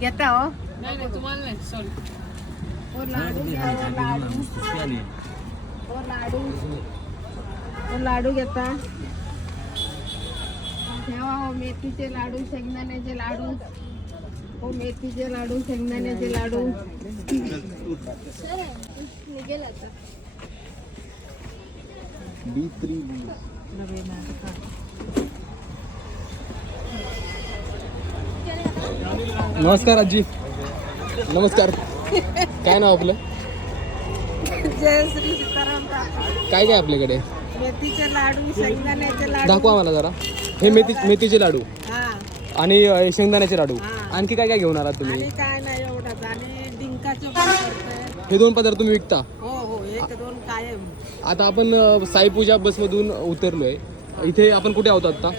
घेता हो नाही नाही तुम्हाला नाही सॉरी हो लाडू घ्या लाडू हो लाडू हो लाडू घेता ठेवा हो मेथीचे लाडू शेंगदाण्याचे लाडू हो मेथीचे लाडू शेंगदाण्याचे लाडू नमस्कार आजी. नमस्कार. काय नाव आपलं? जय श्री सीताराम काका. काय काय आपल्याकडे? मेथीचे लाडू शेंगदाण्याचे लाडू. दाखवा मला जरा. हे मेथी मेथीचे लाडू. हा. आणि अ, शेंगदाण्याचे लाडू. आणखी काय काय घेऊन आलात तुम्ही? आणि काय नाही एवढंच. आणि डिंकाचे पण करतोय. हे दोन पदार्थ तुम्ही विकता? हो हो. एक दोन कायम. आता आपण अ, साईपूजा बसमधून उतरलोय. इथे आपण कुठे आहोत आता?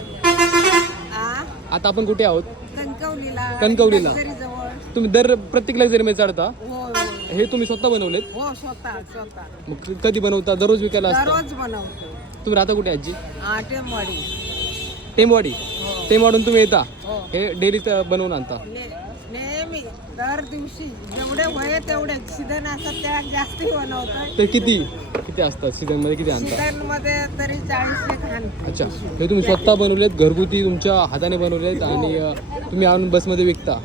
आता आपण कुठे आहोत? कणकवलीला. कणकवलीला. जवळ तुम्ही दर प्रत्येक लक्झरीमध्ये चढता हो हो. हे तुम्ही स्वतः बनवलेत? हो स्वतः स्वतः. मग कधी बनवता? दररोज विकायला असता? दररोज बनवतो. तुम्ही राहता कुठे आजी? टेमवाडी. हो. टेमवाडून तुम्ही येता? हो. हे डेली बनवून आणता. नेहमी दर दिवशी जेवढे वय तेवढे सीझन असतात त्या जास्ती बनवतो ते किती? किती असतात? सीझनमध्ये किती आणता? सीझनमध्ये तरी चाळीस एक खान अच्छा. हे तुम्ही स्वतः बनवलेत घरगुती तुमच्या हाताने बनवलेत आणि अ, तुम्ही आणून बसमध्ये विकता?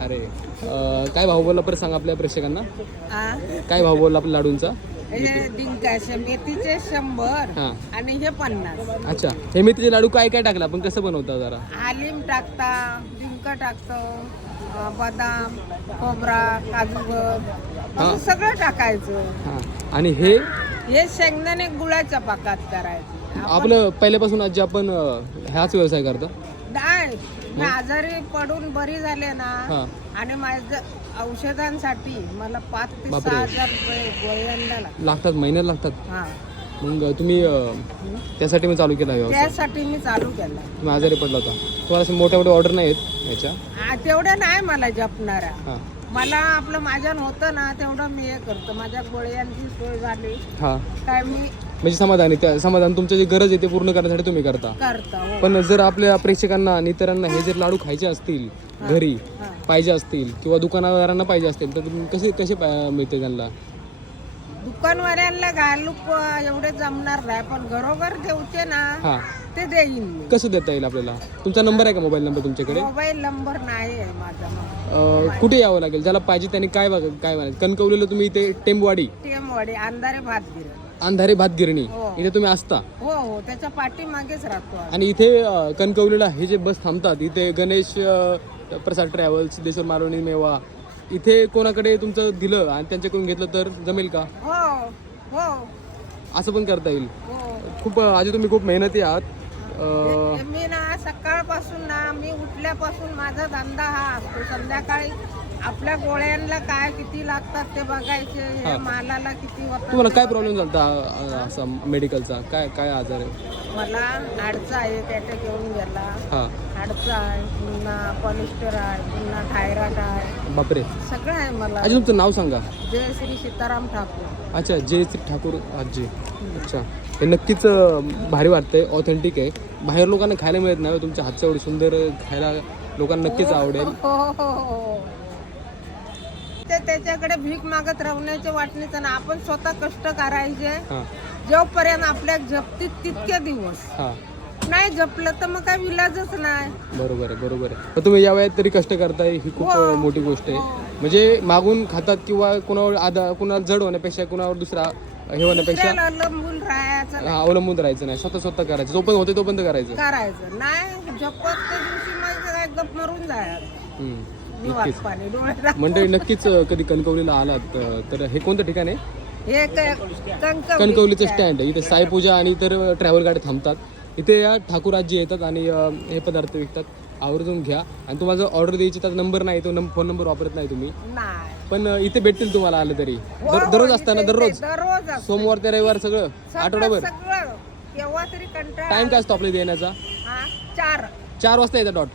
अरे अ, काय भाव बोलला परत सांगा आपल्या प्रेक्षकांना? काय भाव बोलला आपल्या लाडूंचा? हे डिंकाचे मेथीचे शंभर हां. आणि हे पन्नास. अच्छा. हे मेथीचे लाडू काय काय टाकलं? आपण कसं बनवता जरा? आलिम टाकता डिंक टाकतो. बदाम खोबरा असं सगळं टाकायचं. हां. आणि हे? हे शेंगदाणे गुळाच्या पाकात करायचं. आपलं पहिल्यापासून आजी आपण अ, ह्याच व्यवसाय करता? नाही मी आजारी पडून बरी झाले ना हां. आणि माझं औषधांसाठी मला पाच ते बापरे. सहा हजार रुपये गोळ्यांना लागतात. लागतात महिन्यात लागतात? हा. मग तुम्ही अ, त्यासाठी मी चालू केला व्यवसाय. त्यासाठी मी चालू केला. तुम्ही आजारी पडला होता. तुम्हाला असं मोठ्या मोठ्या ऑर्डर नाही आहेत याच्या? आ, तेवढ्या नाही मला जपणाऱ्या. हां. मला आपलं माझ्यान होतं ना तेवढं मी हे करतो. माझ्या गोळ्यांची सोय झाली. हां. काय मी म्हणजे समाधानी त्या समाधान तुमचं जे गरज आहे ते पूर्ण करण्यासाठी तुम्ही करता. करतो हो. पण जर आपल्या प्रेक्षकांना आणि इतरांना हे जर लाडू खायचे असतील घरी हा. पाहिजे असतील किंवा दुकानदारांना पाहिजे असतील तर तुम्ही कसे कसे पा- मिळते त्यांना? दुकानवाल्यांना घालूक एवढे जमणार नाही पण घरोघर देऊचे ना हां. ते देईन मी. कसं देता येईल आपल्याला? तुमचा नंबर आहे का मोबाईल नंबर तुमच्याकडे? मोबाईल नंबर नाही आहे माझा अं, कुठे यावं लागेल? ज्याला पाहिजे त्यांनी काय बघ- काय म्हणायचं कणकवलीला तुम्ही इथे टेमवाडी. टेमवाडी अंधारे भातगिरी अंधारे भात गिरणी हो. इथे तुम्ही असता. हो हो त्याच्या पाठीमागेच राहतो आम्ही. आणि इथे अं, कणकवलीला हे जे बस थांबतात इथे गणेश अं, प्रसाद ट्रॅव्हल्स सिद्धेश्वर मालवणी मेवा इथे कोणाकडे तुमचं दिलं आणि त्यांच्याकडून घेतलं तर जमेल का? हो हो. असं पण करता येईल. हो. खूप आधी तुम्ही खूप मेहनती आहात. अं, मी ना सकाळपासून ना मी उठल्यापासून माझा धंदा हा असतो. संध्याकाळी आपल्या गोळ्यांना काय किती लागतात ते बघायचे हे मालाला किती होतात तुम्हाला काय प्रॉब्लेम झाला अं, असा मेडिकलचा काय काय आजार आहे? मला हाडचा आहे त्याच्या घेऊन गेला. हां. हाडचा आहे पुन्हा पॉलिस्टर आहे पुन्हा थायरॉइड आहे. बापरे. सगळं आहे मला. आजी तुमचं नाव सांगा. जय श्री सीताराम ठाकूर. अच्छा जय श्री ठाकूर आजी. अच्छा. हे नक्कीच भारी वाटतंय ऑथेंटिक आहे. बाहेर लोकांना खायला मिळत नाही तुमच्या हातचं एवढं सुंदर खायला लोकांना नक्कीच आवडेल. हो हो हो. ते त्याच्याकडे भीक मागत राहण्याचे वाटणीचं ना आपण स्वतः कष्ट करायचे. हां. जोपर्यंत आपल्या जपतीत तितके दिवस हां. नाही जपलं तर मग काय विलाजच नाही. बरोबर आहे बरोबर आहे. पण तुम्ही या वयात तरी कष्ट करताय ही खूप अं, मोठी गोष्ट आहे. म्हणजे मागून खातात किंवा कोणावर आधा कोणाला जड होण्यापेक्षा कोणावर दुसरा हे होण्यापेक्षा त्याला लंबून राहायचं हा, अवलंबून राहायचं नाही. स्वतः स्वतः करायचं. जो पण होते तो बंद करायचं. करायचं. नाही जपत त्या दिवशी मग काय गप मरून जायचं. हम्म. निवास पाणी डोळे मंडळी नक्कीच अं, कधी कणकवलीला आलात अं, तर हे कोणतं ठिकाण आहे? हे कणकवलीचं स्टँड आहे. इथे साईपूजा आणि इतर ट्रॅव्हल गाड्या थांबतात. इथे या ठाकूर आजी येतात आणि हे पदार्थ विकतात आवर्जून घ्या. आणि तुम्हाला जर ऑर्डर द्यायची तर नंबर नाही तो फोन नंबर वापरत नाही तुम्ही. पण इथे भेटतील तुम्हाला आलं तरी. हो, दर- दररोज असताना दररोज. सोमवार ते रविवार सगळं आठवडाभर. कंटाळा टाइम काय असतो आपल्या हा चार. चार वाजता येतात डॉट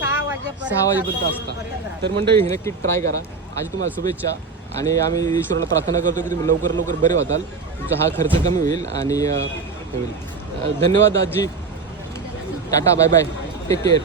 सहा वाजेपर्यंत सहा वाजेपर्यंत असता. तर मंडळी हे नक्की ट्राय करा. आधी तुम्हाला शुभेच्छा. आणि आम्ही ईश्वराला प्रार्थना करतो की तुम्ही लवकर लवकर बरे व्हाल तुमचा हा खर्च कमी होईल आणि हे होईल. धन्यवाद आजी. Tata bye bye. Take care.